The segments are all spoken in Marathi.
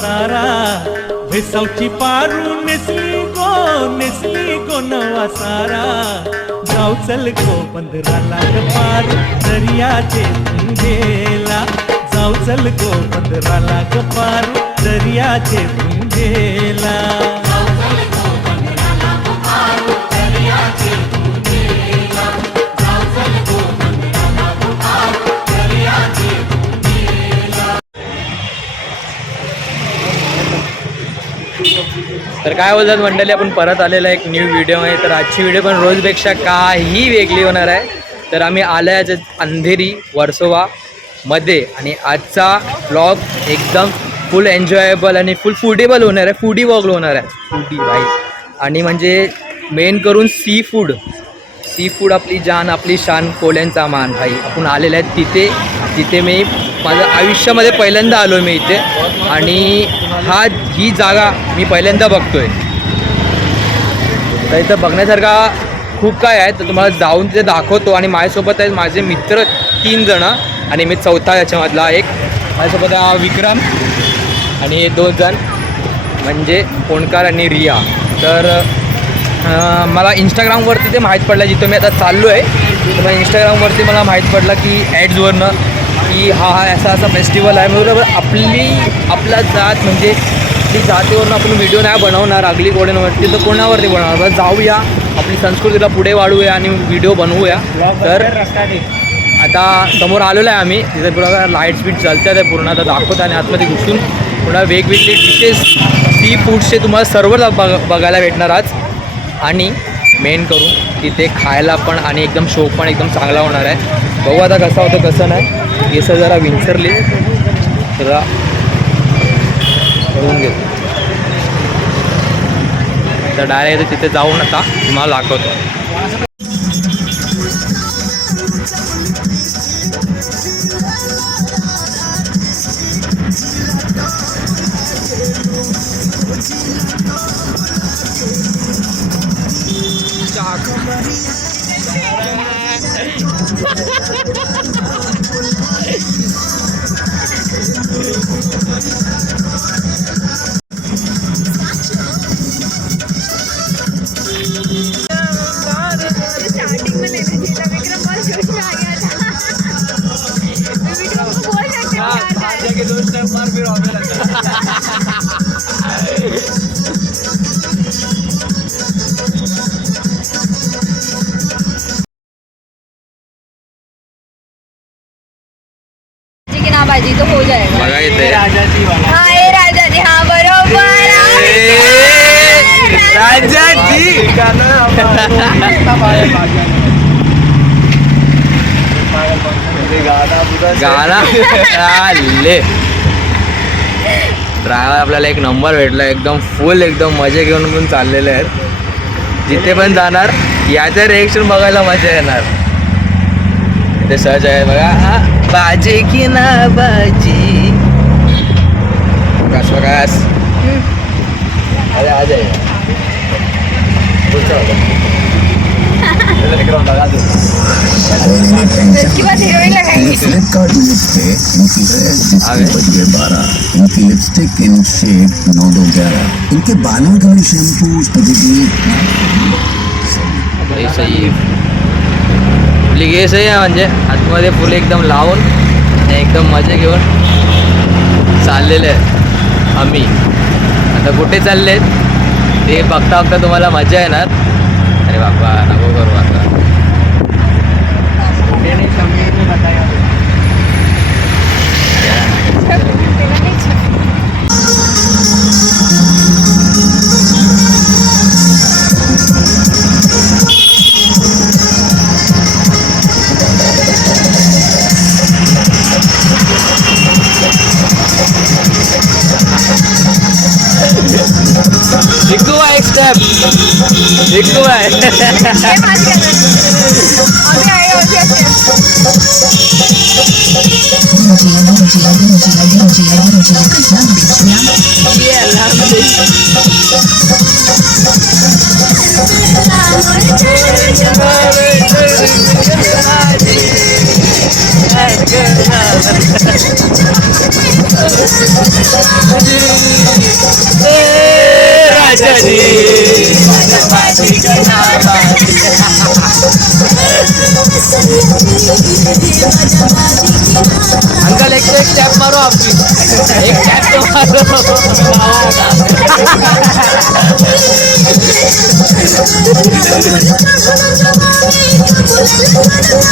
सारा भेसावची पारू नेसली गो नवा सारा जाऊ चल गो पंधराला ग पारू दर्याचे पुंजेला जाऊ चल गो पंधराला ग पारू दर्याचे पुंजेला तर काय बोलतात मंडळी, आपण परत आलेला एक न्यू व्हिडिओ आहे. तर आजची व्हिडिओ पण रोजपेक्षा काही वेगळी होणार आहे. तर आम्ही आलो आहे अंधेरी वर्सोवा मध्ये आणि आजचा व्लॉग एकदम फुल एन्जॉयेबल आणि फुल फूडेबल होणार आहे. फूडी व्लॉग होणार आहे, फूडी भाई. आणि म्हणजे मेन करून सी फूड आपली जान आपली शान कोल्यांचा मान भाई. आपण आलेले आहेत तिथे मी माझ्या आयुष्यामध्ये पहिल्यांदा आलो मी इथे आणि ही जागा मी पहिल्यांदा बघतोय. तर इथं बघण्यासारखा खूप काय आहे. तर तुम्हाला जाऊन तिथे दाखवतो. आणि माझ्यासोबत आहेत माझे मित्र 3 जण आणि मी चौथा याच्यामधला एक. माझ्यासोबत विक्रम आणि 2 जण म्हणजे ओंकार आणि रिया. तर मला इंस्टाग्रामवरती ते माहीत पडलं जिथं मी आता चाललो आहे. तर मला इंस्टाग्रामवरती मला माहीत पडलं की ॲड्सवरनं की हा असा फेस्टिवल आहे. बरोबर आपला जात म्हणजे ती जातीवरून आपण व्हिडिओ नाही बनवणार आगली कोड्यांवरती, तर कोणावरती बनवणार. जाऊया आपली संस्कृतीला पुढे वाढवूया आणि व्हिडिओ बनवूया. तर आता समोर आलेलो आहे आम्ही. तिथे पूर्ण लाईट स्पीड चालतात आहे पूर्ण. आता दाखवत आणि आतमध्ये घुसून पुन्हा वेगवेगळे डिशेस सी फूडचे तुम्हाला सर्व बघायला भेटणार आज. आणि मेन करून तिथे खायला पण आणि एकदम शो पण एकदम चांगला होणार आहे. बघू आता कसं होतं कसं नाही. केस जरा विंचरली जरा करून घेतो. तर डायरेक्ट तिथे जाऊन आता तुम्हाला दाखवतो. भाजी तो हो जाएगा. बघा इथे राजाची हाँ ये राजाजी. हाँ बरोबर राजाजी गाणं आले. ड्रायव्हर आपल्याला एक नंबर भेटला. एकदम फुल एकदम मजा घेऊन पण चाललेले आहेत. जिथे पण जाणार याचं रिएक्शन बघायला मजा येणार. ते सहज आहे बघा. बाजे की ना बाजी बघास. अरे आ जाए फ्लिपकार्ट में लिखते इनकी बज गए 12, इनकी लिपस्टिक इन शेड 9-2-11, इनके बालों के लिए शैम्पू स्पेशली सही आहे. आपली गेस आहे म्हणजे आतमध्ये फुल एकदम लावून एकदम मजा घेऊन चाललेले आहे आम्ही. आता कुठे चालले ते बघता बघता तुम्हाला मजा येणार. अरे बाबा नको करू आता. एक स्टेप देखो है राजाजी अंकल एक टॅप मारो आपली एक टॅप तो मारो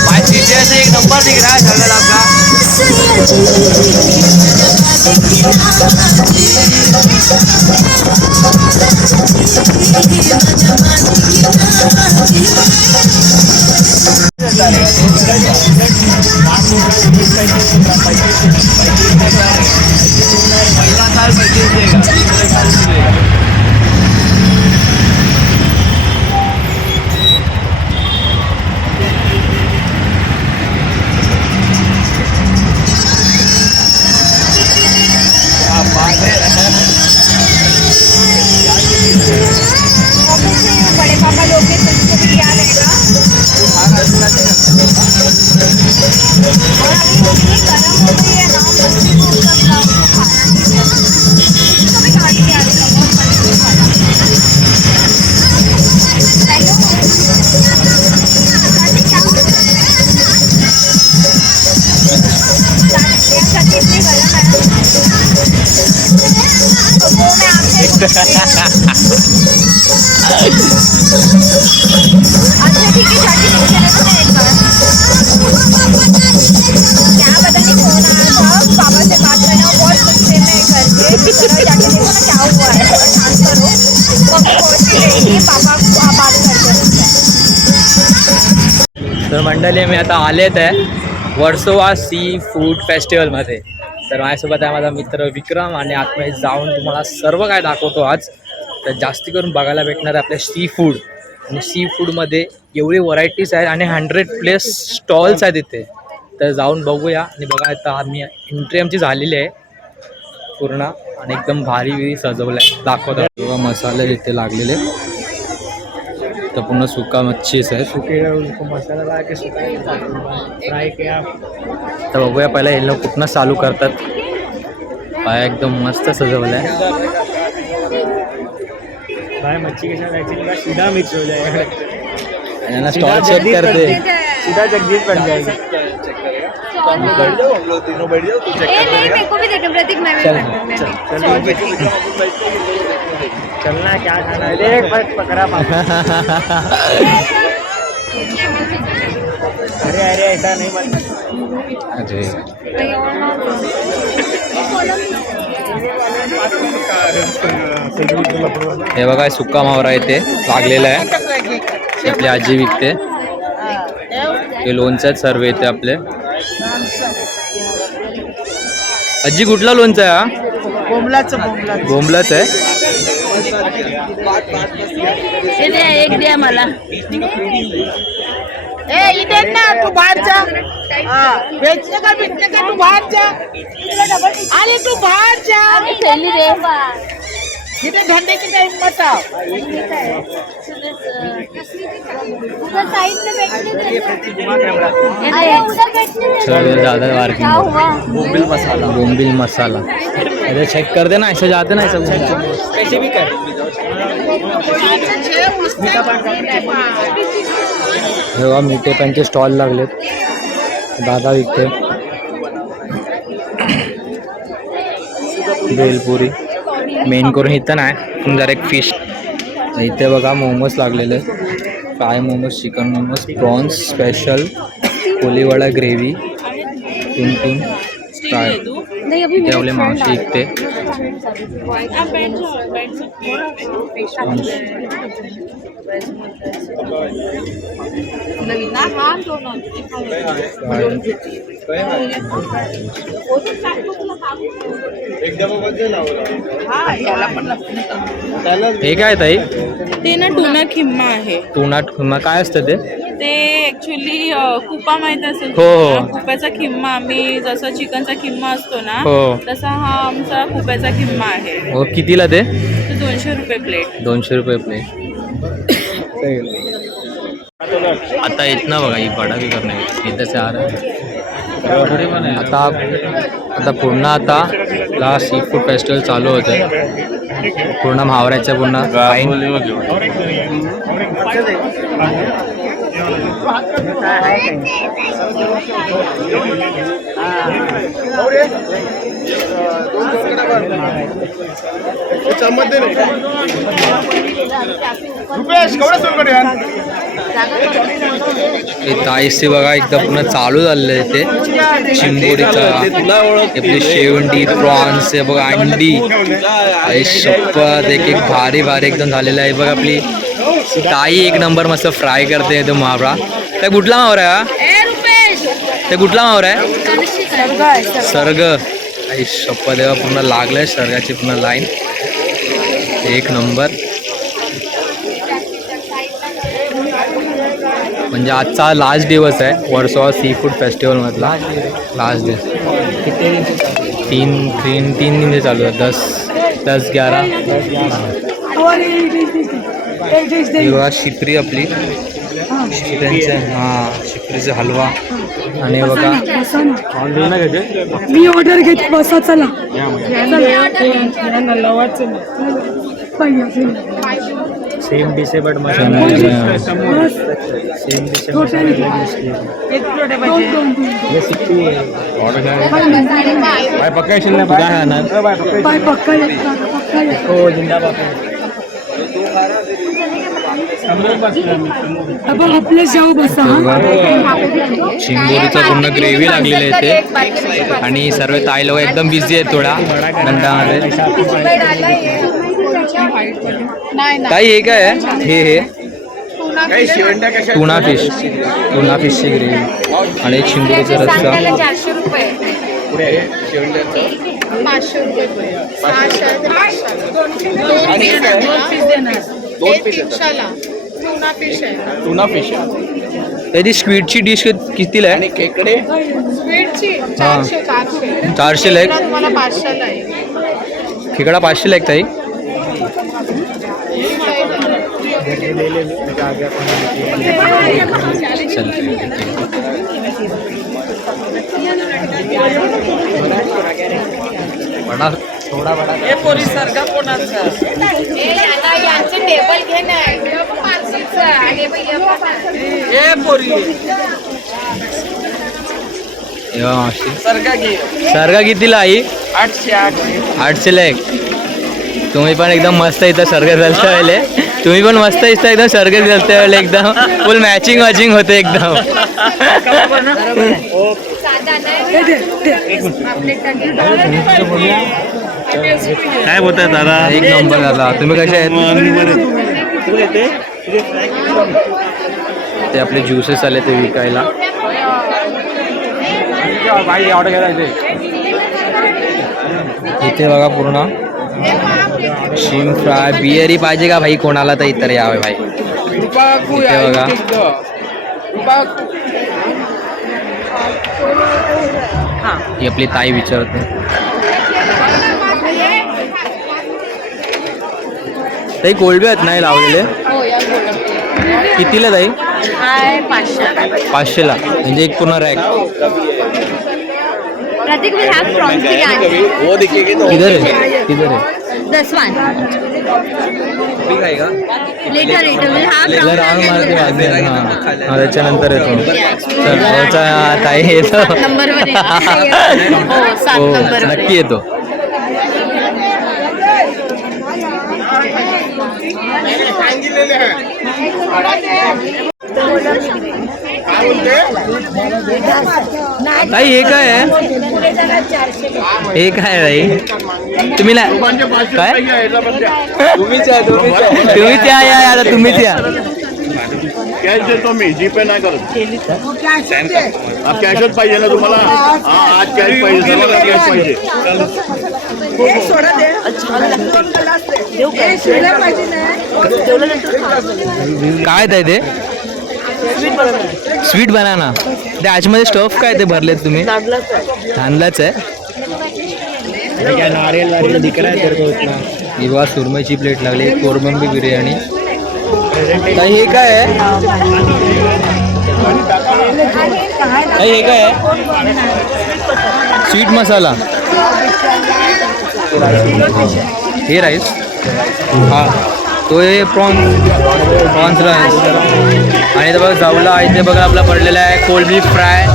भाई डीजे से एक नंबर दिख रहा है जंगल आपका बड़े पापा लोग के तुझको भी क्या रहेगा और अभी वो इतनी गर्म हो गई है ना बच्चे को उसका खाना नहीं है उसको भी खा के आ रहेगा बहुत परेशान खाना हेलो क्या इतनी गर्म है तो वो मैं आपसे अच्छा ठीक है चाची पूछने लगा मैं एक बार क्या पता नहीं फोन आया था पापा से बात करना बहुत गुस्से में करके जाके देखो ना क्या हुआ है थोड़ा शांत करो तो अभी पहुँच ही गई थी पापा बात करते तर मंडळी मी आता आलेत आहे वर्सोवा सी फूड फेस्टिवलमध्ये तर माझ्यासोबत आहे माझा मित्र विक्रम आणि आतमध्ये जाऊन तुम्हाला सर्व काय दाखवतो आज तर जास्ती करून बघायला भेटणार आहे आपल्या सी फूड आणि सी फूडमध्ये एवढी व्हरायटीज आहेत आणि 100+ स्टॉल्स आहेत इथे तर जाऊन बघूया आणि बघा आता आम्ही एंट्री आमची झालेली आहे पूर्ण आणि एकदम भारी विरी सजवलं आहे दाखवतो तेव्हा मसाले इथे लागलेले तर पूर्ण सुका मच्छीच आहे मसाला फ्राय किया तर बघूया पहिला हे लोक कुठनं चालू करतात पाय एकदम मस्त सजवलं आहे भाई मच्छी के साथ एक्चुअली सीधा मिक्स हो जाएगा याना स्टॉल चेक करते सीधा जगदीश बन जाएगा बैठ जाओ हम लोग तीनों बैठ जाओ नहीं मेरे को भी देखे प्रतीक मैं भी चलना क्या खाना है देख बस पकड़ा अरे अरे ऐसा नहीं बनता अरे हे बघा सुक्का मावरा इथे लागलेला आहे आपली आजी विकते हे लोणचं आहेत सर्व इथे आपले आजी कुठला लोणचं आहे हा बोंबलाच आहे एक द्या मला ए इधर ना तू बाहर जा बेचने का बिकने का तू बाहर जा अरे तू बाहर जा थैली दे इधर धंधे की टाइम मत आओ उधर साइड में बैठने दे अरे उधर बैठने दे चल ज़्यादा क्या मार्किंग हुआ बोम्बिल मसाला अरे चेक कर देना ऐसे जाते ना ऐसा कैसे भी कर हे बघा मीठे पॅनचे स्टॉल लागलेत दादा विकते बेलपुरी मेन करून इथं नाही डायरेक्ट फिश इथे बघा मोमोज लागलेले fry momos chicken momos prawns special Koliwada gravy तीन फ्राय इथे आपले मावशी विकते हे काय ताई ते ना टुना खिम्मा आहे टुना खिम्मा काय असतं ते ऍक्च्युली कुपा माहित असेल हो. तुम्हाला? कुप्याचा खिम्मा आम्ही जसं चिकनचा खिम्मा असतो ना हो. तसा हा आमचा कुप्याचा खिम्मा आहे हो कितीला ते तो 200 रुपये प्लेट 200 रुपये प्लेट आता इतना बघा ही बडाकी करणे इथं आता पूर्ण आता आपला सी फूड फेस्टिवल चालू होतं. पूर्ण महावऱ्याच्या पूर्ण लाईन. ताईसचे बघा एकदा पूर्ण चालू झालेलं आहे ते चिंबोरीचा. आपली शेवंडी प्रॉन्स आहे बघा, अंडी शपथ एक भारी भारी एकदम झालेलं आहे बघा. आपली ताई एक नंबर मस्त फ्राय करते एकदम महावरा. त्या कुठला मावरा आहे हा? ते कुठला मावरा आहे? सर्ग. आई शपथ देवा पूर्ण लागलंय सर्गाची पूर्ण लाईन. एक नंबर. म्हणजे आजचा लास्ट दिवस आहे वर्सोवा सी फूड फेस्टिवलमधला. लास्ट दिवस. तीन दिन चालू आहे. 10, 11. ही बघा शिपरी आपली. शिपऱ्यांचे शिपरीचा हलवा. आणि बघा मी ऑर्डर घेते बसा. चला सेम डिश आहे बट मसाला सेम डिश हो जिंदाबाद. आपल्या जाऊ बसा. चिंबोरीचा पूर्ण ग्रेव्ही लागलेली आहे ते. आणि सर्व ताई लोक एकदम बिझी आहेत थोडा गंडामध्ये. ताई हे काय आहे? हे टुना फिशची ग्रेव्ही आणि एक चिंबोरीचा रस्सा. 400 रुपये. 500 रुपये. 600. Tuna fish. त्याची स्वीटची डिश कितीला आहे? खेकडे स्वीटची 400 ला एक. तुम्हाला 500 ला आहे. खेकडा 500 ला एक ताई. बडा थोडा बडा. यांचं टेबल घे ना. सर्गा कितीला आई? 800 ला एक. तुम्ही पण एकदम मस्त इथं सर्ग झालता वेळे. तुम्ही पण मस्त इथं एकदम सर्ग झालता वेळे एकदम फुल मॅचिंग होते एकदम. काय बोलताय दादा? एक नंबर झाला. तुम्ही कसे आहेत? ते आपले ज्युसेस आले ते विकायला. इथे बघा पूर्ण शिम फ्राय. बियरी पाहिजे का भाई कोणाला तर इतर यावे भाई. इथे बघा ही आपली ताई विचारते. ताई कोल्ड आहेत नाही लावलेले? कितीला ताई? 500 ला. म्हणजे एक पूर्ण rack. Prateek will have prawns biryani. किधर है? This one. खाएगा Later we'll have जर prawns. राऊंड मारते वाजले. हां त्याच्यानंतर येतो. चल रोजचा ताई येतो. 7 नंबरवर येतो. हो 7 हो नंबरवर नक्की येतो. ताई हे काय आहे? हे काय आहे ताई? तुम्ही नाही काय? तुम्हीच या आता तुम्हीच या. कॅश देतो मी, जीपे नाही करत. कॅशच पाहिजे ना तुम्हाला? आज कॅश पाहिजे, कॅश पाहिजे. काय ते? Sweet banana. ते आजमध्ये स्टफ काय ते भरलेत तुम्ही? नांदलाच आहे. नारियल दिख रहा है तेरे को इतना. ही बघा सुरमईची प्लेट लागली. कोरबंबी बिर्याणी. ताई हे काय आहे? ताई हे काय आहे? स्वीट मसाला. हे राईस हा तो हे प्रॉन्स राईस. आणि इथे बघा जाऊला इथे बघा आपला पडलेला आहे कोल्ड बीफ फ्राय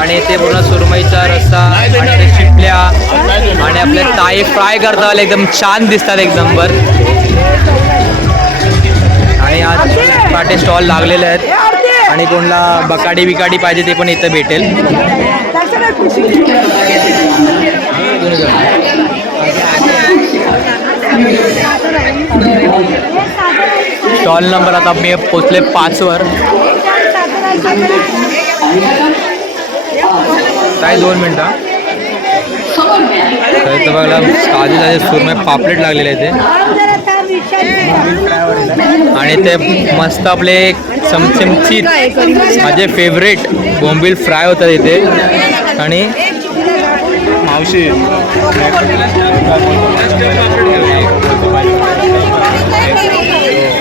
आणि ते पूर्ण सुरमईचा रस्सा आणि ते चिपल्या आणि आपले ताई फ्राय करतात एकदम छान दिसतात एक नंबर. आणि आज पाटे स्टॉल लागलेले आहेत आणि कोणाला बकाडी बिकाडी पाहिजे ते पण इथं भेटेल. स्टॉल नंबर आता मी पोचले 5वर. काय 2 मिनटं. तर इथं बघा ताजे ताजे सुरमई पापलेट लागलेले आहे आणि ते मस्त आपले चमचमचीत माझे फेवरेट बोंबील फ्राय होतात इथे. आणि मावशी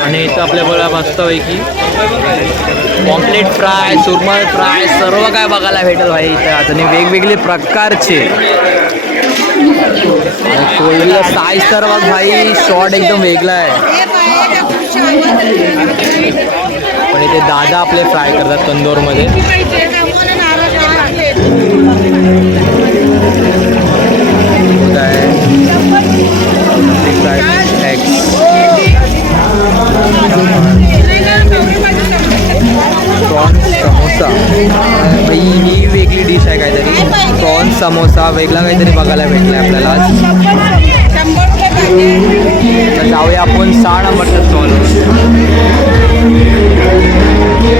आणि इथं आपल्या बघा मस्तपैकी पॉम्पलेट फ्राय सुरमई फ्राय सर्व काय बघायला भेटेल भाई इथं. आणि वेगवेगळे प्रकारचे कोळीला साईज तर बघ भाई शॉर्ट एकदम वेगळा आहे. पण इथे दादा आपले फ्राय करतात तंदूरमध्ये. प्रॉन्स समोसा ही वेगळी डिश आहे काहीतरी. प्रॉन्स समोसा वेगळा काहीतरी बघायला भेटला आहे आपल्याला आज. तर जाऊया आपण 6 नंबरच्या स्टॉलवर.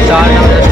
4 नंबरच्या